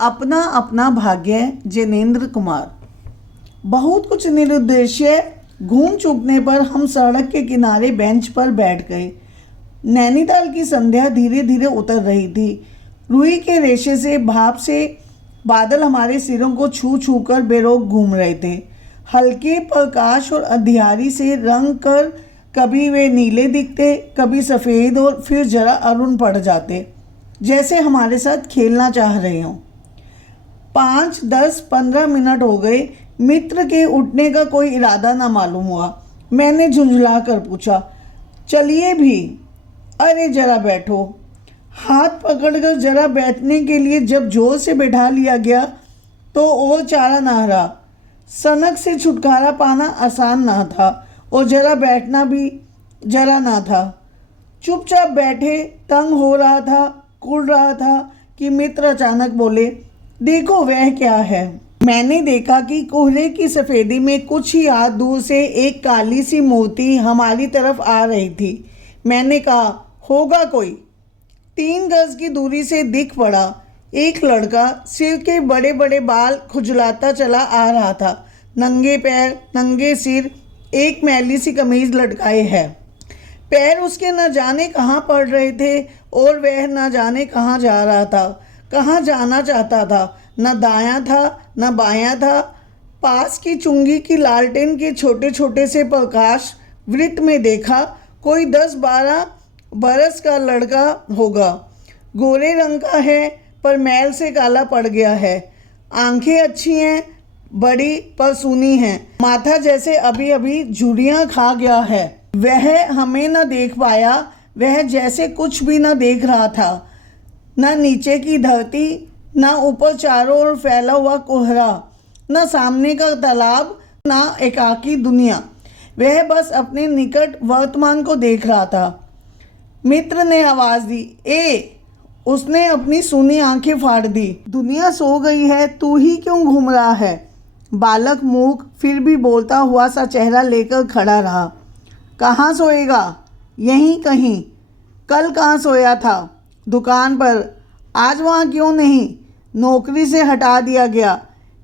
अपना अपना भाग्य। जिनेंद्र कुमार। बहुत कुछ निरुद्देश्य घूम चुकने पर हम सड़क के किनारे बेंच पर बैठ गए। नैनीताल की संध्या धीरे धीरे उतर रही थी। रुई के रेशे से भाप से बादल हमारे सिरों को छू छू कर बेरोक घूम रहे थे। हल्के प्रकाश और अंधियारी से रंग कर कभी वे नीले दिखते, कभी सफ़ेद और फिर जरा अरुण पड़ जाते, जैसे हमारे साथ खेलना चाह रहे हों। 5, 10, 15 मिनट हो गए। मित्र के उठने का कोई इरादा ना मालूम हुआ। मैंने झुंझला कर पूछा, चलिए भी? अरे जरा बैठो। हाथ पकड़कर जरा बैठने के लिए जब जोर से बैठा लिया गया तो और चारा ना रहा। सनक से छुटकारा पाना आसान ना था और जरा बैठना भी जरा ना था। चुपचाप बैठे, तंग हो रहा था, कुढ़ रहा था कि मित्र अचानक बोले, देखो वह क्या है। मैंने देखा कि कोहरे की सफ़ेदी में कुछ ही हाथ दूर से एक काली सी मूर्ति हमारी तरफ आ रही थी। मैंने कहा, होगा कोई। 3 गज की दूरी से दिख पड़ा। एक लड़का सिर के बड़े बड़े बाल खुजलाता चला आ रहा था। नंगे पैर, नंगे सिर, एक मैली सी कमीज लटकाए है। पैर उसके न जाने कहाँ पड़ रहे थे और वह न जाने कहाँ जा रहा था, कहाँ जाना चाहता था। न दायां था न बायां था। पास की चुंगी की लालटेन के छोटे छोटे से प्रकाश वृत्त में देखा, कोई 10-12 बरस का लड़का होगा। गोरे रंग का है पर मैल से काला पड़ गया है। आंखें अच्छी हैं, बड़ी पर सूनी हैं। माथा जैसे अभी अभी झुर्रियाँ खा गया है। वह हमें न देख पाया। वह जैसे कुछ भी न देख रहा था। न नीचे की धरती, न ऊपर चारों ओर फैला हुआ कोहरा, न सामने का तालाब, न एकाकी दुनिया। वह बस अपने निकट वर्तमान को देख रहा था। मित्र ने आवाज़ दी, ए। उसने अपनी सूनी आंखें फाड़ दी। दुनिया सो गई है, तू ही क्यों घूम रहा है? बालक मूक फिर भी बोलता हुआ सा चेहरा लेकर खड़ा रहा। कहाँ सोएगा? यहीं कहीं। कल कहाँ सोया था? दुकान पर। आज वहाँ क्यों नहीं? नौकरी से हटा दिया गया।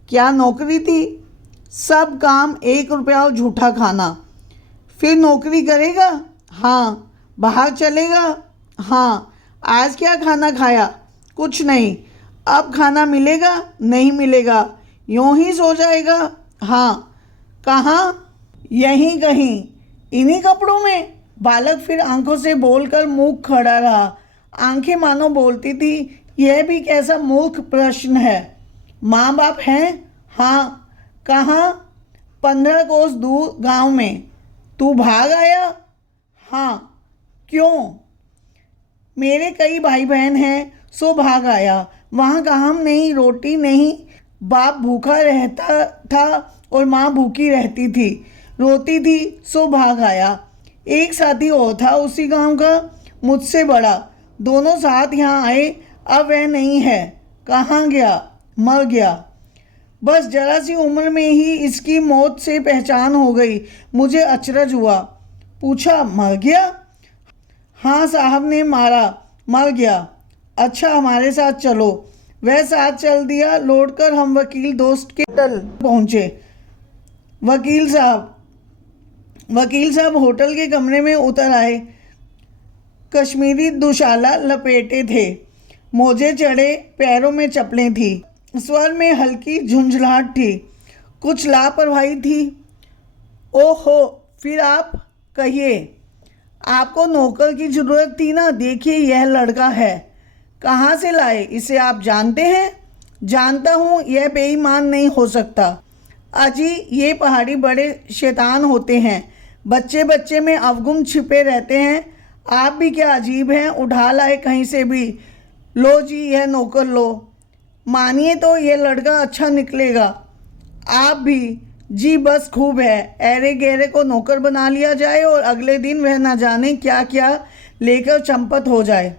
क्या नौकरी थी? सब काम 1 रुपया और झूठा खाना। फिर नौकरी करेगा? हाँ। बाहर चलेगा? हाँ। आज क्या खाना खाया? कुछ नहीं। अब खाना मिलेगा? नहीं मिलेगा। यूं ही सो जाएगा? हाँ। कहाँ? यहीं कहीं। इन्हीं कपड़ों में? बालक फिर आंखों से बोलकर मूक खड़ा रहा। आंखें मानो बोलती थी, यह भी कैसा मूर्ख प्रश्न है। माँ बाप हैं? हाँ। कहाँ? 15 कोस दूर गांव में। तू भाग आया? हाँ। क्यों? मेरे कई भाई बहन हैं, सो भाग आया। वहाँ काम नहीं, रोटी नहीं। बाप भूखा रहता था और माँ भूखी रहती थी, रोती थी, सो भाग आया। एक साथी और था उसी गांव का, मुझसे बड़ा। दोनों साथ यहाँ आए। अब वह नहीं है। कहाँ गया? मर गया। बस जरा सी उम्र में ही इसकी मौत से पहचान हो गई। मुझे अचरज हुआ। पूछा, मर गया? हाँ साहब ने मारा, मर गया। अच्छा, हमारे साथ चलो। वह साथ चल दिया। लौटकर हम वकील दोस्त के होटल पहुँचे। वकील साहब होटल के कमरे में उतर आए। कश्मीरी दुशाला लपेटे थे, मोजे चढ़े, पैरों में चप्पलें थी। स्वर में हल्की झुंझलाहट थी, कुछ लापरवाही थी। ओहो, फिर आप कहिए। आपको नौकर की ज़रूरत थी ना? देखिए यह लड़का है। कहाँ से लाए? इसे आप जानते हैं? जानता हूँ, यह बेईमान नहीं हो सकता। अजी, ये पहाड़ी बड़े शैतान होते हैं। बच्चे बच्चे में अवगुण छिपे रहते हैं। आप भी क्या अजीब हैं, उठा लाए कहीं से भी। लो जी, यह नौकर लो। मानिए तो यह लड़का अच्छा निकलेगा। आप भी। जी बस खूब है। ऐरे गहरे को नौकर बना लिया जाए और अगले दिन वह न जाने क्या क्या लेकर चंपत हो जाए।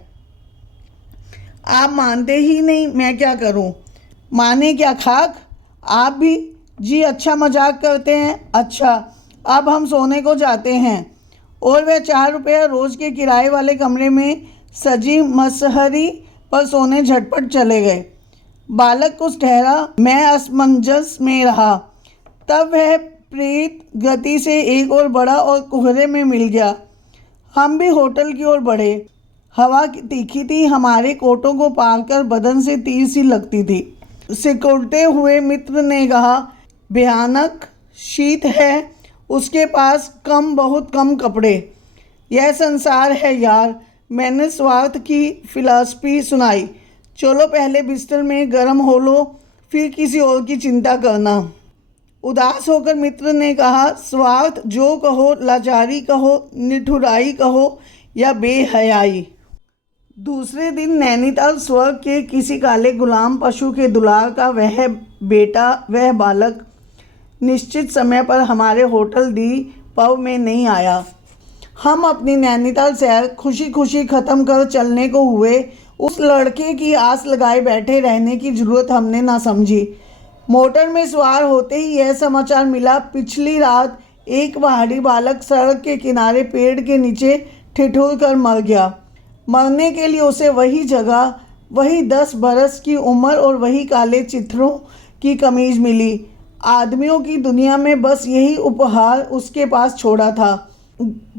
आप मानते ही नहीं, मैं क्या करूं? माने क्या खाक? आप भी। जी अच्छा, मजाक करते हैं। अच्छा, अब हम सोने को जाते हैं। और वह 4 रुपया रोज़ के किराए वाले कमरे में सजी मसहरी पर सोने झटपट चले गए। बालक कुछ ठहरा, मैं असमंजस में रहा। तब वह प्रेत गति से एक और बढ़ा और कोहरे में मिल गया। हम भी होटल की ओर बढ़े। हवा तीखी थी, हमारे कोटों को पार कर बदन से तीर सी लगती थी। सिकुड़ते हुए मित्र ने कहा, भयानक शीत है, उसके पास बहुत कम कपड़े। यह संसार है यार। मैंने स्वार्थ की फिलॉसफी सुनाई। चलो पहले बिस्तर में गर्म हो लो, फिर किसी और की चिंता करना। उदास होकर मित्र ने कहा, स्वार्थ जो कहो, लाचारी कहो, निठुराई कहो या बेहयाई। दूसरे दिन नैनीताल स्वर्ग के किसी काले गुलाम पशु के दुलार का वह बेटा, वह बालक निश्चित समय पर हमारे होटल दी पव में नहीं आया। हम अपनी नैनीताल सैर खुशी खुशी ख़त्म कर चलने को हुए। उस लड़के की आस लगाए बैठे रहने की ज़रूरत हमने ना समझी। मोटर में सवार होते ही यह समाचार मिला, पिछली रात एक पहाड़ी बालक सड़क के किनारे पेड़ के नीचे ठिठुर कर मर गया। मरने के लिए उसे वही जगह, वही 10 बरस की उम्र और वही काले चित्रों की कमीज मिली। आदमियों की दुनिया में बस यही उपहार उसके पास छोड़ा था।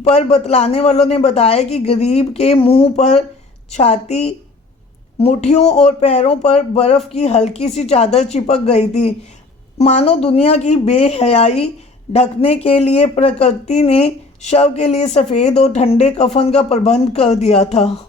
पर बतलाने वालों ने बताया कि गरीब के मुंह पर, छाती, मुट्ठियों और पैरों पर बर्फ़ की हल्की सी चादर चिपक गई थी। मानो दुनिया की बेहयाई ढकने के लिए प्रकृति ने शव के लिए सफ़ेद और ठंडे कफन का प्रबंध कर दिया था।